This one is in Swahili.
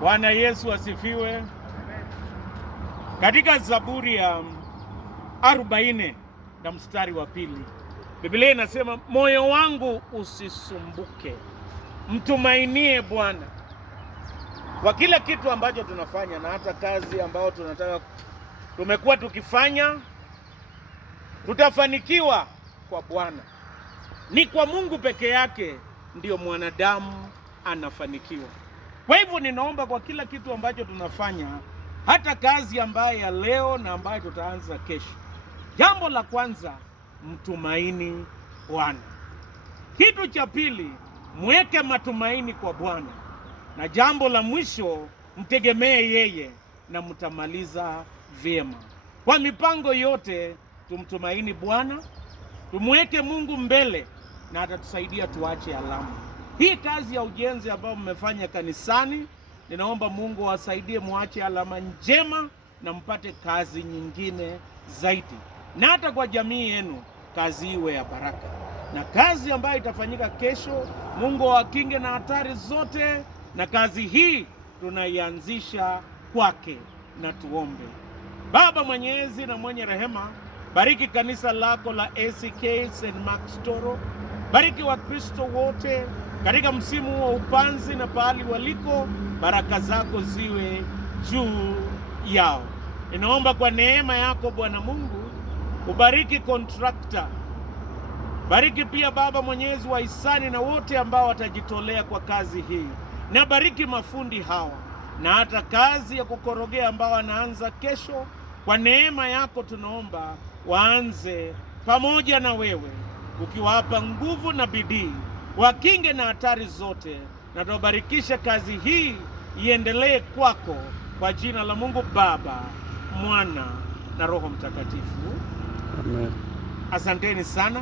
Bwana Yesu asifiwe. Katika Zaburi ya 40 na mstari wa 2, Biblia inasema moyo wangu usisumbuke, mtumainie Bwana. Kwa kila kitu ambacho tunafanya na hata kazi ambayo tumekuwa tukifanya, tutafanikiwa kwa Bwana. Ni kwa Mungu peke yake ndio mwanadamu anafanikiwa. Kwa hivyo ninaomba kwa kila kitu ambacho tunafanya, hata kazi ambayo ya leo na ambayo tutaanza kesho, jambo la kwanza, mtumaini Bwana. Kitu cha pili, mweke matumaini kwa Bwana. Na jambo la mwisho, mtegemee yeye na mtamaliza vyema. Kwa mipango yote tumtumaini Bwana, tumweke Mungu mbele na atatusaidia tuache alama. Hii kazi ya ujenzi ambayo mmefanya kanisani, ninaomba Mungu awasaidie muache alama njema na mpate kazi nyingine zaidi. Na hata kwa jamii yenu kazi iwe ya baraka. Na kazi ambayo itafanyika kesho, Mungu awakinge na hatari zote, na kazi hii tunaianzisha kwake. Na tuombe. Baba mwenyezi na mwenye rehema, bariki kanisa lako la ACK St. Mark's Toro. Bariki Wakristo wote katika msimu wa upanzi na pahali waliko, baraka zako ziwe juu yao. Ninaomba kwa neema yako Bwana Mungu, ubariki kontrakta. Bariki pia Baba mwenyezi wa hisani na wote ambao watajitolea kwa kazi hii. Na bariki mafundi hawa na hata kazi ya kukorogea ambao wanaanza kesho. Kwa neema yako tunaomba waanze pamoja na wewe, ukiwapa nguvu na bidii, wakinge na hatari zote, na tubarikisha kazi hii iendelee kwako, kwa jina la Mungu Baba, Mwana na Roho Mtakatifu. Amen. Asanteni sana.